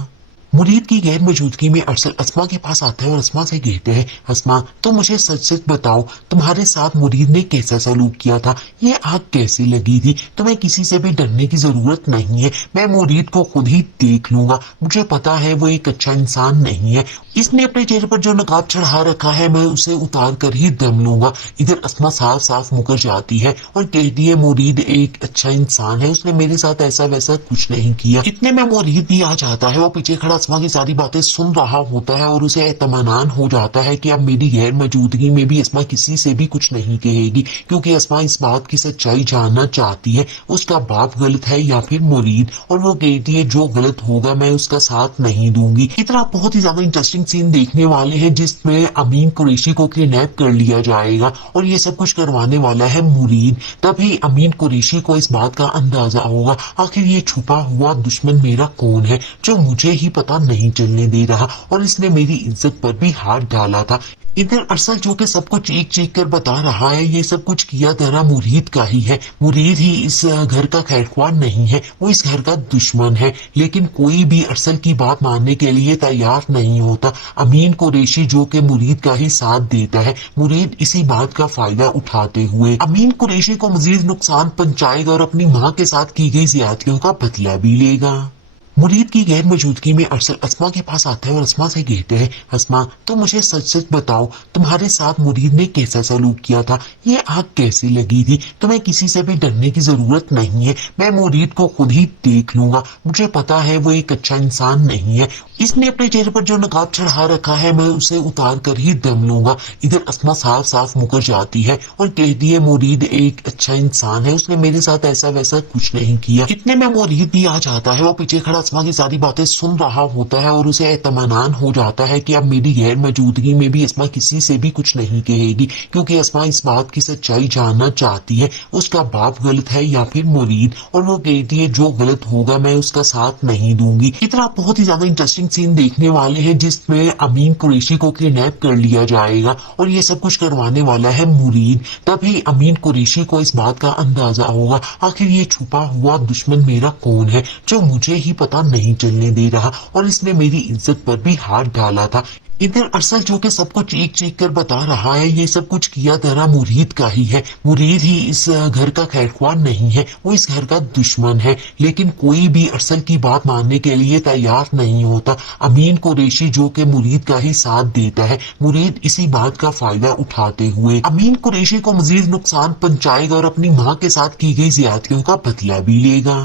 مرید کی غیر موجودگی میں ارسل اسما کے پاس آتا ہے اور اسما سے کہتے ہیں اسما تم مجھے سچ سچ بتاؤ تمہارے ساتھ مرید نے کیسا سلوک کیا تھا، یہ آگ کیسی لگی تھی، تمہیں کسی سے بھی ڈرنے کی ضرورت نہیں ہے، میں مرید کو خود ہی دیکھ لوں گا، مجھے پتا ہے وہ ایک اچھا انسان نہیں ہے، اس نے اپنے چہرے پر جو نقاب چڑھا رکھا ہے میں اسے اتار کر ہی دم لوں گا۔ ادھر اسما صاف صاف مکر جاتی ہے اور کہتی ہے مرید ایک اچھا انسان ہے، اس نے میرے ساتھ ایسا ویسا کچھ نہیں کیا۔ اتنے میں مرید بھی آ جاتا ہے، وہ پیچھے کھڑا اسما کی ساری باتیں سن رہا ہوتا ہے اور اسے اطمینان ہو جاتا ہے کہ اب میری غیر موجودگی میں بھی اسما کسی سے بھی کچھ نہیں کہے گی، کیونکہ اسما اس بات کی سچائی جاننا چاہتی ہے اس کا باپ غلط ہے یا پھر مرید، اور وہ کہتی ہے جو غلط ہوگا میں اس کا ساتھ نہیں دوں گی۔ اس طرح بہت ہی زیادہ انٹرسٹنگ سین دیکھنے والے ہیں جس میں امین قریشی کو کڈنیپ کر لیا جائے گا اور یہ سب کچھ کروانے والا ہے مرید۔ تبھی امین قریشی کو اس بات کا اندازہ ہوگا آخر یہ چھپا ہوا دشمن میرا کون ہے جو مجھے ہی پتہ نہیں چلنے دے رہا، اور اس نے میری عزت پر بھی ہاتھ ڈالا تھا۔ इधर अरसल जो कि सबको चीख चीख कर बता रहा है ये सब कुछ किया तेरा मुरीद का ही है। मुरीद ही इस घर का खैरख्वाह नहीं है, वो इस घर का दुश्मन है। लेकिन कोई भी अरसल की बात मानने के लिए तैयार नहीं होता। अमीन कुरैशी जो कि मुरीद का ही साथ देता है, मुरीद इसी बात का फायदा उठाते हुए अमीन कुरैशी को मजीद नुकसान पहुंचाएगा और अपनी माँ के साथ की गई ज्यादतियों का बदला भी लेगा। मुरीद की गैर मौजूदगी में अरसल अस्मा के पास आता है और अस्मा से कहते हैं, अस्मा तो मुझे सच सच बताओ तुम्हारे साथ मुरीद ने कैसा सलूक किया था, ये आग कैसी लगी थी। तुम्हें किसी से भी डरने की जरूरत नहीं है, मैं मुरीद को खुद ही देख लूंगा। मुझे पता है वो एक अच्छा इंसान नहीं है। इसने अपने चेहरे पर जो नकाब चढ़ा रखा है मैं उसे उतार कर ही दम लूंगा। इधर अस्मा साफ साफ मुकर जाती है और कहती है मुरीद एक अच्छा इंसान है, उसने मेरे साथ ऐसा वैसा कुछ नहीं किया। इतने में मुरीद भी आ जाता है, वो पीछे खड़ा अस्मा की सारी बातें सुन रहा होता है और उसे एतमानान हो जाता है कि अब मेरी गैर मौजूदगी में भी अस्मा किसी से भी कुछ नहीं कहेगी, क्योंकि अस्मा इस बात की सच्चाई जानना चाहती है उसका बाप गलत है या फिर मुरीद। और वो कहती है जो गलत होगा मैं उसका साथ नहीं दूंगी। इतना बहुत ही ज्यादा इंटरेस्टिंग सीन देखने वाले हैं जिसमें अमीन कुरैशी को किडनैप कर लिया जाएगा और ये सब कुछ करवाने वाला है मुरीद। तभी अमीन कुरैशी को इस बात का अंदाजा होगा आखिर ये छुपा हुआ दुश्मन मेरा कौन है जो मुझे ही पता नहीं चलने दे रहा और इसने मेरी इज्जत पर भी हाथ डाला था। इधर अरसल जो कि सबको चीख चीख कर बता रहा है ये सब कुछ किया तेरा मुरीद का ही है। मुरीद ही इस घर का खैरख्वाह नहीं है, वो इस घर का दुश्मन है। लेकिन कोई भी अरसल की बात मानने के लिए तैयार नहीं होता। अमीन कुरैशी जो कि मुरीद का ही साथ देता है, मुरीद इसी बात का फायदा उठाते हुए अमीन कुरैशी को मजीद नुकसान पहुंचाएगा और अपनी माँ के साथ की गई ज्यादतियों का बदला भी लेगा।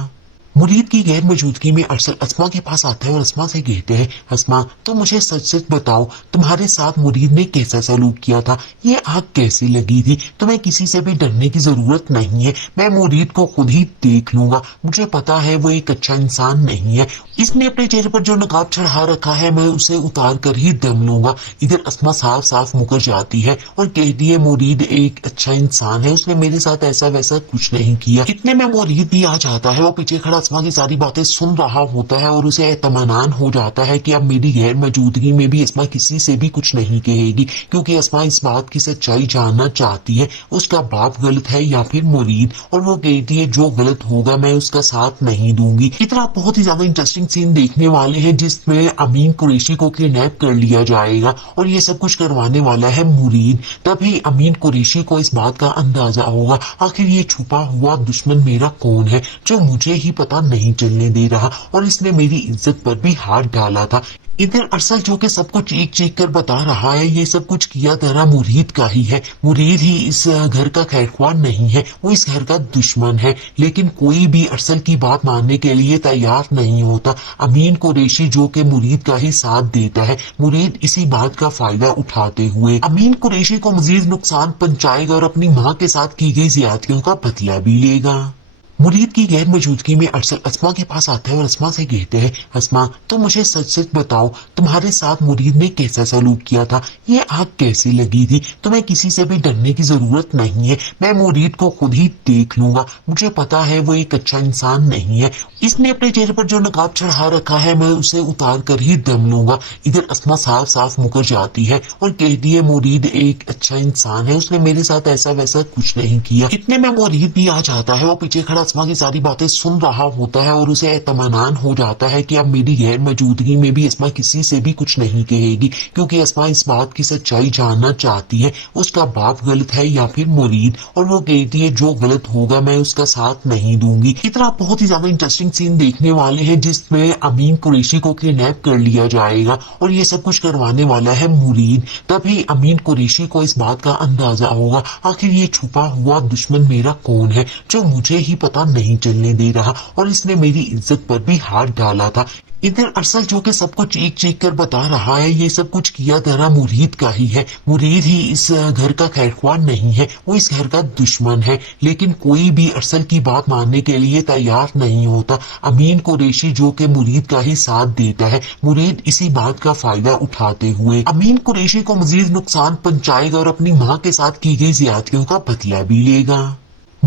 मुरीद की गैर मौजूदगी में अरसल अस्मा के पास आता है और अस्मा से कहते हैं, अस्मा तो मुझे सच सच बताओ तुम्हारे साथ मुरीद ने कैसा सलूक किया था, ये आग कैसी लगी थी। तुम्हें किसी से भी डरने की जरूरत नहीं है, मैं मुरीद को खुद ही देख लूंगा। मुझे पता है वो एक अच्छा इंसान नहीं है। इसने अपने चेहरे पर जो नकाब चढ़ा रखा है मैं उसे उतार कर ही दम लूंगा। इधर अस्मा साफ साफ मुकर जाती है और कहती है मुरीद एक अच्छा इंसान है, उसने मेरे साथ ऐसा वैसा कुछ नहीं किया। इतने में मुरीद भी आ जाता है, वो पीछे खड़ा अस्मा की सारी बातें सुन रहा होता है और उसे एतमानान हो जाता है कि अब मेरी गैर मौजूदगी में भी अस्मा किसी से भी कुछ नहीं कहेगी, क्योंकि अस्मा इस बात की सच्चाई जानना चाहती है उसका बाप गलत है या फिर मुरीद। और वो कहती है जो गलत होगा मैं उसका साथ नहीं दूंगी। इतना बहुत ही ज्यादा इंटरेस्टिंग सीन देखने वाले हैं जिसमें अमीन कुरैशी को किडनैप कर लिया जाएगा और ये सब कुछ करवाने वाला है मुरीद। तभी अमीन कुरैशी को इस बात का अंदाजा होगा आखिर ये छुपा हुआ दुश्मन मेरा कौन है जो मुझे ही पता नहीं चलने दे रहा और इसने मेरी इज्जत पर भी हाथ डाला था। इधर अरसल जो कि सबको चीख चीख कर बता रहा है ये सब कुछ किया तेरा मुरीद का ही है। मुरीद ही इस घर का खैरख्वाह नहीं है, वो इस घर का दुश्मन है। लेकिन कोई भी अरसल की बात मानने के लिए तैयार नहीं होता। अमीन कुरैशी जो कि मुरीद का ही साथ देता है, मुरीद इसी बात का फायदा उठाते हुए अमीन कुरैशी को मजीद नुकसान पहुंचाएगा और अपनी माँ के साथ की गई ज्यादतियों का बदला भी लेगा। मुरीद की गैर मौजूदगी में अरसल अस्मा के पास आता है और अस्मा से कहते हैं, अस्मा तो मुझे सच सच बताओ तुम्हारे साथ मुरीद ने कैसा सलूक किया था, ये आग कैसी लगी थी। तुम्हें किसी से भी डरने की जरूरत नहीं है, मैं मुरीद को खुद ही देख लूंगा। मुझे पता है वो एक अच्छा इंसान नहीं है। इसने अपने चेहरे पर जो नकाब चढ़ा रखा है मैं उसे उतार कर ही दम लूंगा। इधर अस्मा साफ साफ मुकर जाती है और कहती है मुरीद एक अच्छा इंसान है, उसने मेरे साथ ऐसा वैसा कुछ नहीं किया। इतने में मुरीद भी आ जाता है, वो पीछे खड़ा अस्मा की सारी बातें सुन रहा होता है और उसे एतमानान हो जाता है कि अब मेरी गैर मौजूदगी में भी अस्मा किसी से भी कुछ नहीं कहेगी, क्योंकि अस्मा इस बात की सच्चाई जानना चाहती है उसका बाप गलत है या फिर मुरीद। और वो कहती है जो गलत होगा मैं उसका साथ नहीं दूंगी। इतना बहुत ही ज्यादा इंटरेस्टिंग सीन देखने वाले हैं जिसमें अमीन कुरैशी को किडनैप कर लिया जाएगा और ये सब कुछ करवाने वाला है मुरीद। तभी अमीन कुरैशी को इस बात का अंदाजा होगा आखिर ये छुपा हुआ दुश्मन मेरा कौन है जो मुझे ही पता नहीं चलने दे रहा और इसने मेरी इज्जत पर भी हाथ डाला था। इधर अरसल जो कि सबको चीख चीख कर बता रहा है ये सब कुछ किया तेरा मुरीद का ही है। मुरीद ही इस घर का खैरख्वाह नहीं है, वो इस घर का दुश्मन है। लेकिन कोई भी अरसल की बात मानने के लिए तैयार नहीं होता। अमीन कुरैशी जो कि मुरीद का ही साथ देता है, मुरीद इसी बात का फायदा उठाते हुए अमीन कुरैशी को मजीद नुकसान पहुंचाएगा और अपनी माँ के साथ की गई ज्यादतियों का बदला भी लेगा।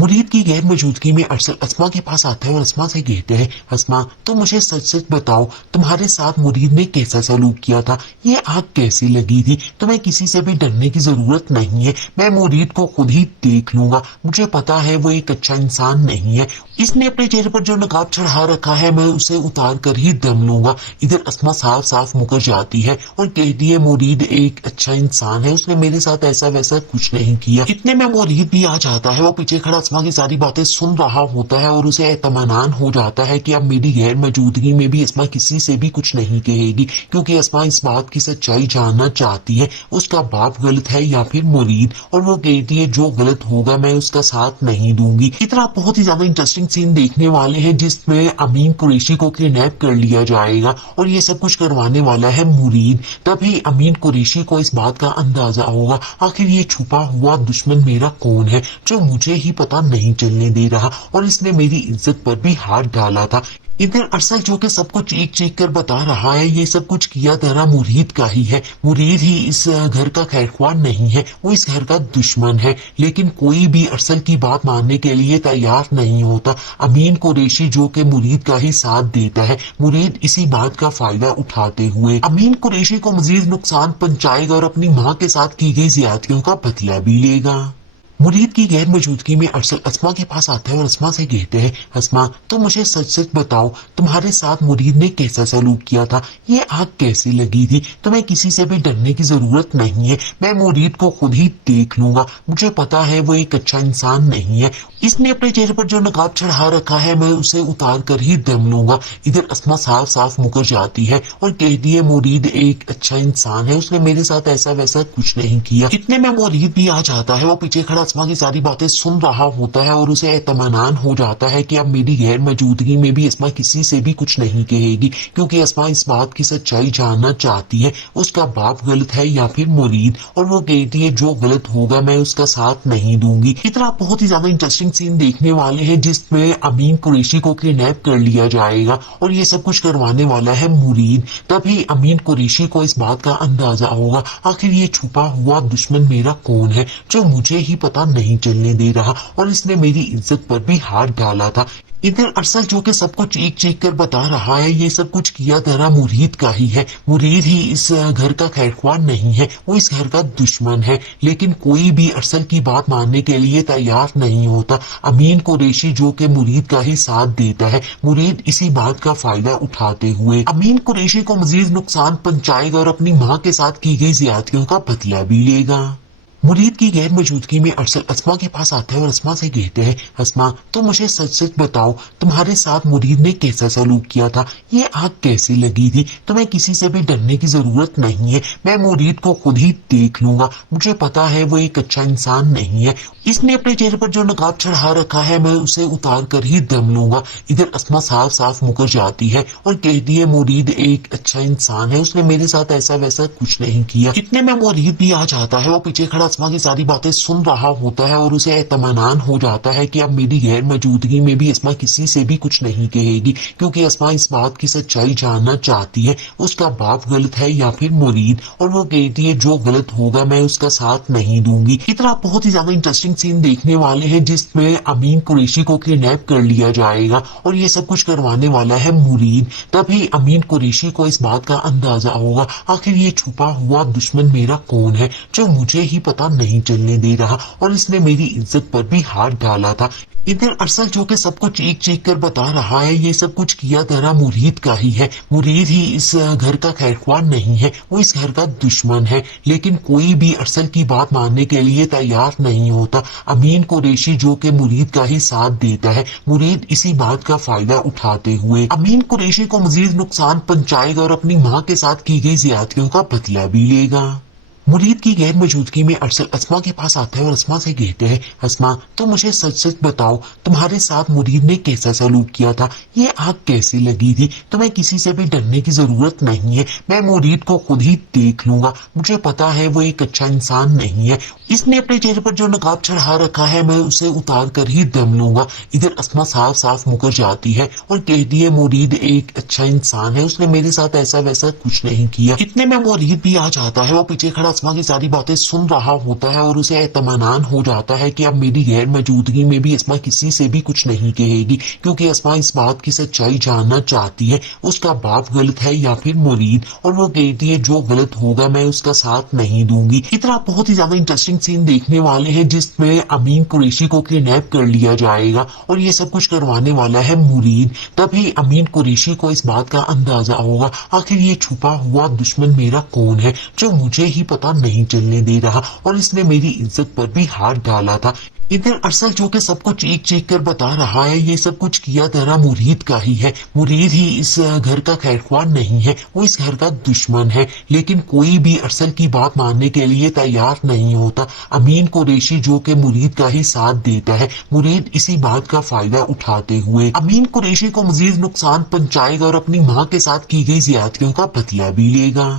मुरीद की गैर मौजूदगी में अरसल अस्मा के पास आता है और अस्मा से कहते हैं, अस्मा तुम मुझे सच सच बताओ तुम्हारे साथ मुरीद ने कैसा सलूक किया था, ये आग कैसी लगी थी। तुम्हें किसी से भी डरने की जरूरत नहीं है, मैं मुरीद को खुद ही देख लूंगा, मुझे पता है वो एक अच्छा इंसान नहीं है। इसने अपने चेहरे पर जो नकाब चढ़ा रखा है मैं उसे उतार कर ही दम लूंगा। इधर अस्मा साफ साफ मुकर जाती है और कहती है मुरीद एक अच्छा इंसान है, उसने मेरे साथ ऐसा वैसा कुछ नहीं किया। इतने में मुरीद भी आ जाता है, वो पीछे खड़ा अस्मा की सारी बातें सुन रहा होता है और उसे एतमानान हो जाता है कि अब मेरी गैर मौजूदगी में भी अस्मा किसी से भी कुछ नहीं कहेगी, क्योंकि अस्मा इस बात की सच्चाई जानना चाहती है उसका बाप गलत है या फिर मुरीद, और वो कहती है जो गलत होगा मैं उसका साथ नहीं दूंगी। इतना बहुत ही ज्यादा इंटरेस्टिंग सीन देखने वाले हैं जिसमें अमीन कुरैशी को किडनैप कर लिया जाएगा और ये सब कुछ करवाने वाला है मुरीद। तभी अमीन कुरैशी को इस बात का अंदाजा होगा आखिर ये छुपा हुआ दुश्मन मेरा कौन है जो मुझे ही पता नहीं चलने दे रहा और इसने मेरी इज्जत पर भी हाथ डाला था। इधर अरसल जो कि सबको चीख चीख कर बता रहा है ये सब कुछ किया धरा मुरीद का ही है, मुरीद ही इस घर का खैरख्वाह नहीं है, वो इस घर का दुश्मन है। लेकिन कोई भी अरसल की बात मानने के लिए तैयार नहीं होता। अमीन कुरैशी जो कि मुरीद का ही साथ देता है, मुरीद इसी बात का फायदा उठाते हुए अमीन कुरैशी को मजीद नुकसान पहुंचाएगा और अपनी माँ के साथ की गई ज्यादतियों का बदला भी लेगा। मुरीद की गैर मौजूदगी में अरसल अस्मा के पास आता है और अस्मा से कहते हैं, अस्मा तुम मुझे सच सच बताओ तुम्हारे साथ मुरीद ने कैसा सलूक किया था, ये आग कैसी लगी थी। तुम्हें किसी से भी डरने की जरूरत नहीं है, मैं मुरीद को खुद ही देख लूंगा, मुझे पता है वो एक अच्छा इंसान नहीं है। इसने अपने चेहरे पर जो नकाब चढ़ा रखा है मैं उसे उतार कर ही दम लूंगा। इधर अस्मा साफ साफ मुकर जाती है और कहती है मुरीद एक अच्छा इंसान है, उसने मेरे साथ ऐसा वैसा कुछ नहीं किया। इतने में मुरीद भी आ जाता है, वो पीछे खड़ा अस्मा की सारी बातें सुन रहा होता है और उसे एतमानान हो जाता है कि अब मेरी गैर मौजूदगी में भी अस्मा किसी से भी कुछ नहीं कहेगी, क्योंकि अस्मा इस बात की सच्चाई जानना चाहती है उसका बाप गलत है या फिर मुरीद, और वो कहती है जो गलत होगा मैं उसका साथ नहीं दूंगी। इतना बहुत ही ज्यादा इंटरेस्टिंग सीन देखने वाले हैं जिसमें अमीन कुरैशी को किडनैप कर लिया जाएगा और ये सब कुछ करवाने वाला है मुरीद। तभी अमीन कुरैशी को इस बात का अंदाजा होगा आखिर ये छुपा हुआ दुश्मन मेरा कौन है जो मुझे ही पता नहीं चलने दे रहा और इसने मेरी इज्जत पर भी हाथ डाला था। इधर अरसल जो कि सबको चीख चीख कर बता रहा है ये सब कुछ किया धरा मुरीद का ही है, मुरीद ही इस घर का खैरख्वाह नहीं है, वो इस घर का दुश्मन है। लेकिन कोई भी अरसल की बात मानने के लिए तैयार नहीं होता। अमीन कुरैशी जो कि मुरीद का ही साथ देता है, मुरीद इसी बात का फायदा उठाते हुए अमीन कुरैशी को मजीद नुकसान पहुंचाएगा और अपनी माँ के साथ की गई ज्यादतियों का बदला भी लेगा। मुरीद की गैर मौजूदगी में अरसल अस्मा के पास आता है और अस्मा से कहते हैं, अस्मा तुम मुझे सच सच बताओ तुम्हारे साथ मुरीद ने कैसा सलूक किया था, ये आग कैसी लगी थी। तुम्हें किसी से भी डरने की जरूरत नहीं है, मैं मुरीद को खुद ही देख लूंगा, मुझे पता है वो एक अच्छा इंसान नहीं है। इसने अपने चेहरे पर जो नकाब चढ़ा रखा है मैं उसे उतार कर ही दम लूंगा। इधर अस्मा साफ साफ मुकर जाती है और कहती है मुरीद एक अच्छा इंसान है, उसने मेरे साथ ऐसा वैसा कुछ नहीं किया। इतने में मुरीद भी आ जाता है, वो पीछे खड़ा अस्मा की सारी बातें सुन रहा होता है और उसे एतमानान हो जाता है कि अब मेरी गैर मौजूदगी में भी अस्मा किसी से भी कुछ नहीं कहेगी, क्योंकि अस्मा इस बात की सच्चाई जानना चाहती है उसका बाप गलत है या फिर मुरीद, और वो कहती है जो गलत होगा मैं उसका साथ नहीं दूंगी। इतना बहुत ही ज्यादा इंटरेस्टिंग सीन देखने वाले हैं जिसमें अमीन कुरैशी को किडनैप कर लिया जाएगा और ये सब कुछ करवाने वाला है मुरीद। तभी अमीन कुरैशी को इस बात का अंदाजा होगा आखिर ये छुपा हुआ दुश्मन मेरा कौन है जो मुझे ही पता नहीं चलने दे रहा और इसने मेरी इज्जत पर भी हाथ डाला था। इधर अरसल जो कि सबको चीख चीख कर बता रहा है ये सब कुछ किया धरा मुरीद का ही है, मुरीद ही इस घर का खैरख्वाह नहीं है, वो इस घर का दुश्मन है। लेकिन कोई भी अरसल की बात मानने के लिए तैयार नहीं होता। अमीन कुरैशी जो कि मुरीद का ही साथ देता है, मुरीद इसी बात का फायदा उठाते हुए अमीन कुरैशी को मजीद नुकसान पहुंचाएगा और अपनी माँ के साथ की गई ज्यादतियों का बदला भी लेगा। मुरीद की गैर मौजूदगी में अरसल अस्मा के पास आता है और अस्मा से कहते हैं, अस्मा तुम मुझे सच सच बताओ तुम्हारे साथ मुरीद ने कैसा सलूक किया था, ये आग कैसी लगी थी। तुम्हें किसी से भी डरने की जरूरत नहीं है, मैं मुरीद को खुद ही देख लूंगा, मुझे पता है वो एक अच्छा इंसान नहीं है। इसने अपने चेहरे पर जो नकाब चढ़ा रखा है मैं उसे उतार कर ही दम लूंगा। इधर अस्मा साफ साफ मुकर जाती है और कहती है मुरीद एक अच्छा इंसान है, उसने मेरे साथ ऐसा वैसा कुछ नहीं किया। इतने में मुरीद भी आ जाता है, वो पीछे खड़ा اسما کی ساری باتیں سن رہا ہوتا ہے اور اسے اطمینان ہو جاتا ہے کہ اب میری غیر موجودگی میں بھی اسما کسی سے بھی کچھ نہیں کہے گی، کیونکہ اسما اس بات کی سچائی جاننا چاہتی ہے اس کا باپ غلط ہے یا پھر مرید، اور وہ کہتی ہے جو غلط ہوگا میں اس کا ساتھ نہیں دوں گی۔ اتنا بہت ہی زیادہ انٹرسٹنگ سین دیکھنے والے ہیں جس میں امین قریشی کو کڈنیپ کر لیا جائے گا اور یہ سب کچھ کروانے والا ہے مرید۔ تبھی امین قریشی کو اس بات کا اندازہ ہوگا آخر یہ چھپا ہوا دشمن میرا کون ہے جو مجھے ہی پتا نہیں چلنے دے رہا، اور اس نے میری عزت پر بھی ہاتھ ڈالا تھا۔ ادھر ارسل جو کہ سب کچھ چیخ چیخ کر بتا رہا ہے یہ سب کچھ کیا تیرا مرید کا ہی ہے، مرید ہی اس گھر کا خیر خواہ نہیں ہے، وہ اس گھر کا دشمن ہے، لیکن کوئی بھی ارسل کی بات ماننے کے لیے تیار نہیں ہوتا۔ امین قریشی جو کہ مرید کا ہی ساتھ دیتا ہے، مرید اسی بات کا فائدہ اٹھاتے ہوئے امین قریشی کو مزید نقصان پہنچائے گا اور اپنی ماں کے ساتھ کی گئی زیادتیوں کا بدلہ بھی لے گا۔